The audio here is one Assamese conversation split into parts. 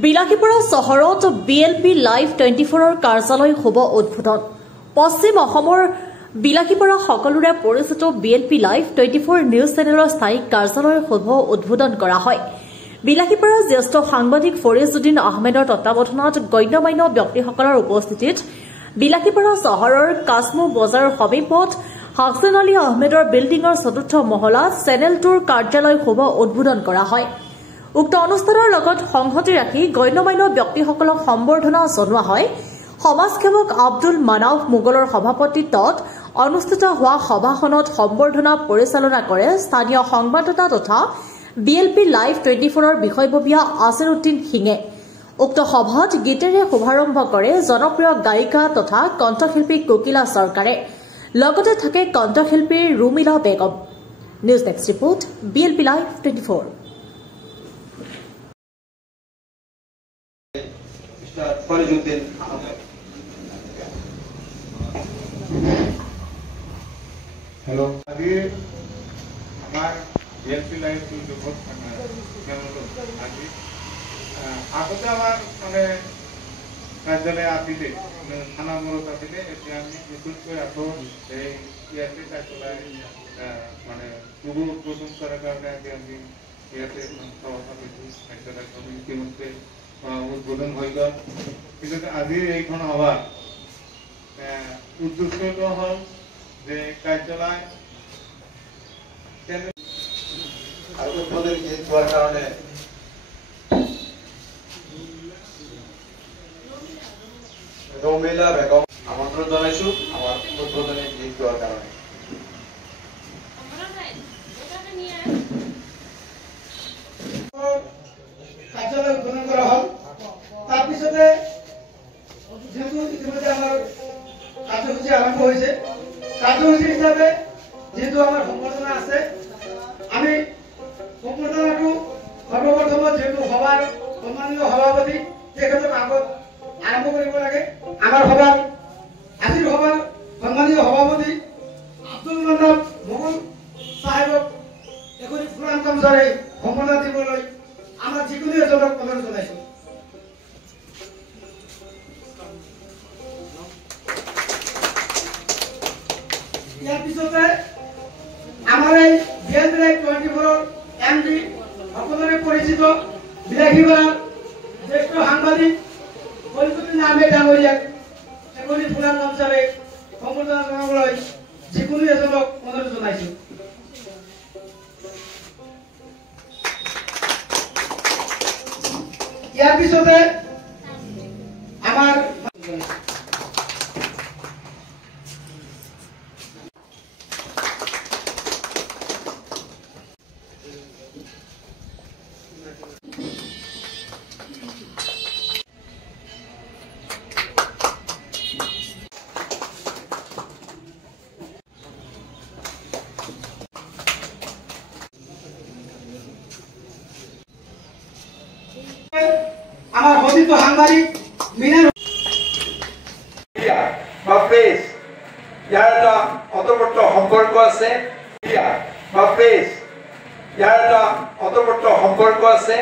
বিলাসীপুৰ চহৰত BLP লাইভ 24ৰ কাৰ্যালয় হ'ব উদ্বোধন। পশ্চিম অসমৰ বিলাসীপুৰ সকলোৰে পৰিচিত BLP লাইভ 24 নিউজ চেনেলৰ স্থায়ী কাৰ্যালয় হ'ব উদ্বোধন কৰা হয়। বিলাসীপুৰৰ জ্যেষ্ঠ সাংবাদিক ফৰিজউদ্দিন আহমেদৰ তত্বাৱধানত গণ্যমান্য ব্যক্তিসকলৰ উপস্থিতিত বিলাসীপুৰ চহৰৰ কাশ্মু বজাৰৰ সমীপত হাছান আলী আহমেদৰ বিল্ডিঙৰ চতুৰ্থ মহলাত চেনেলটোৰ কাৰ্যালয় হ'ব উদ্বোধন কৰা হয়। উক্ত অনুষ্ঠানৰ লগত সংহতি ৰাখি গণ্যমান্য ব্যক্তিসকলক সম্বৰ্ধনা জনোৱা হয়। সমাজসেৱক আব্দুল মানাফ মোগলৰ সভাপতিত্বত অনুষ্ঠিত হোৱা সভাখনত সম্বৰ্ধনা পৰিচালনা কৰে স্থানীয় সংবাদদাতা তথা BLP লাইভ 24ৰ বিষয়ববীয়া আছিৰুদ্দিন সিঙে। উক্ত সভাত গীতেৰে শুভাৰম্ভ কৰে জনপ্ৰিয় গায়িকা তথা কণ্ঠশিল্পী কোকিলা চৰকাৰে। লগতে থাকে কণ্ঠশিল্পী Rumila Begum. News desk report BLP live 24। Farizuddin Ahmed. Hello, আজি আমার BLP লাইভ 24 আজি আগতে আমার মানে কার্যালয়ে আসিলে থানা মোড়ত আসিলে এতিয়া আমি নতুনকৈ আকৌ এই ইয়াতে কাৰ্যালয় মানে শুভ উদ্বোধন কৰাৰ কাৰণে আজি আমি ইয়াতে সভা পাতিছোঁ। কাৰ্যালয়খন ইতিমধ্যে উদ্বোধন হৈ গ'ল। কিন্তু আজি এইখন সভা উদ্দেশ্যটো হ'ল যে কাৰ্যালয় আৰ উদ্বোধন হওয়াৰ কাৰণে ৰমিলা বেগম আমন্ত্ৰণ জানাইছো আমাৰ উদ্বোধনে গীত গাওয়াৰ কাৰণে। কাৰ্যালয় উদ্বোধন কৰা হ'ল। তাৰপিছতে যেহেতু ইতিমধ্যে আমাৰ কাৰ্যসূচী আৰম্ভ হৈছে, কাৰ্যসূচী হিচাপে যেহেতু আমাৰ সম্বৰ্ধনা আছে, আমি সম্বৰ্ধনাটো সৰ্বপ্ৰথমত যেহেতু সভাৰ সন্মানীয় সভাপতি তেখেতক আগত আৰম্ভ কৰিব লাগে। আমাৰ সভাৰ আজিৰ সভাৰ সন্মানীয় সভাপতি আব্দুল মান্নাফ মোগল চাহেবক এখনি ফুলান গামোচাৰে সম্বৰ্ধনা দিবলৈ আমাৰ যিকোনো এজনক অনুৰোধ জনাইছো। ইয়াৰ পিছতে আমাৰ এই BLP লাইভ 24ৰ MD সকলোৰে পৰিচিত বিলাসীপাৰাৰ জ্যেষ্ঠ সাংবাদিক ফৰিজউদ্দিন আহমেদ ডাঙৰীয়াক এখনি ফুলান গামোচাৰে সম্বৰ্ধনা জনাবলৈ যিকোনো এজনক অনুৰোধ জনাইছো। ইয়াৰ পিছতে আমাৰ সতীৰ্থ সাংবাদিক মিনাৰ বা প্ৰেছ ইয়াৰ এটা অতঃপত্ৰ সম্পৰ্ক আছে। বা প্ৰেছ ইয়াৰ এটা অতঃপত্ৰ সম্পৰ্ক আছে।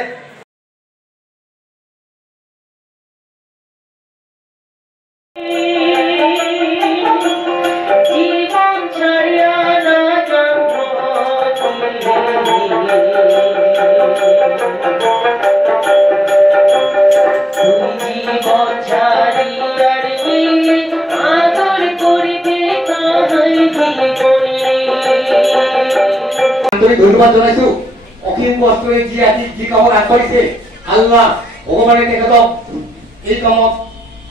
ধন্যবাদ জনাইছো। অসীম কষ্টৰে যি আজি যি কামত আগবাঢ়িছে, আল্লাহ ভগৱানে তেখেতক এই কামত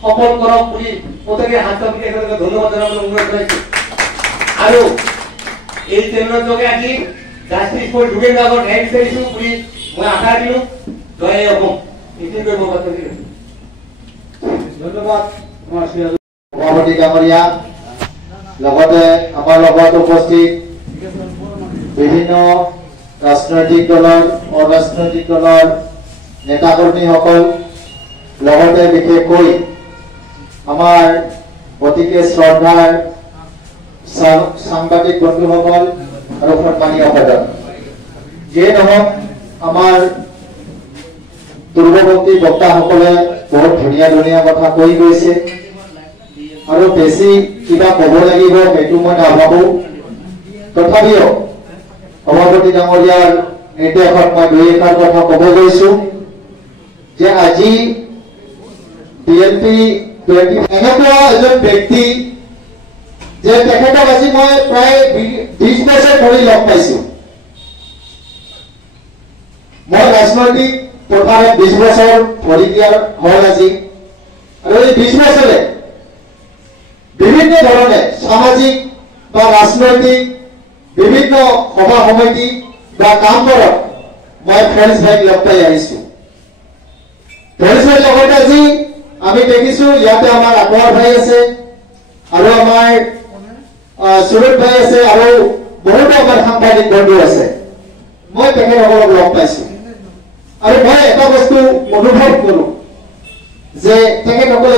সফল কৰক বুলি প্ৰত্যেকে হাত চাপি তেখেতক ধন্যবাদ জনাবলৈ অনুৰোধ জনাইছো। আৰু এই চেনেলৰ যোগে আজি জাষ্টিছ ফৰ যোগেন গাগৰ ন্যায় বিচাৰিছো বুলি মই আশা দিলোঁ। জয় অসম। এইটোৱে মই কথা দিলোঁ। ধন্যবাদ সভাপতি ডাঙৰীয়া, লগতে আমাৰ লগত উপস্থিত বিভিন্ন ৰাজনৈতিক দলৰ অৰাজনৈতিক দলৰ নেতাকৰ্মীসকল, লগতে বিশেষকৈ আমাৰ অতিকে শ্ৰদ্ধাৰ সাংবাদিক বন্ধুসকল আৰু সন্মানীয় সদন, যিয়ে নহওক আমাৰ পূৰ্বৱৰ্তী বক্তাসকলে বহুত ধুনীয়া ধুনীয়া কথা কৈ গৈছে আৰু বেছি কিবা ক'ব লাগিব সেইটো মই নাভাবোঁ তথাপিও সভাপতি ডাঙৰীয়াৰ নিৰ্দেশত মই দুই এষাৰ কথা ক'ব গৈছোঁ যে আজি বিএলপি এনেকুৱা এজন ব্যক্তি যে তেখেতক আজি মই প্ৰায় 20 বছৰ ধৰি লগ পাইছোঁ মই ৰাজনৈতিক পথাৰত 20 বছৰ ভৰি দিয়াৰ হ'ল আজি আৰু এই 20 বছৰে বিভিন্ন ধৰণে সামাজিক বা ৰাজনৈতিক বিভিন্ন সভা সমিতি বা কামবোৰত মই ফ্ৰেন্স ভাইক লগ পাই আহিছোঁ ফ্ৰেন্স ভাইৰ লগতে আজি আমি দেখিছোঁ ইয়াতে আমাৰ আকবৰ ভাই আছে আৰু আমাৰ সুৰজ ভাই আছে আৰু বহুতো আমাৰ সাংবাদিক বন্ধু আছে মই তেখেতসকলক লগ পাইছোঁ আৰু মই এটা বস্তু অনুভৱ কৰোঁ যে তেখেতসকলে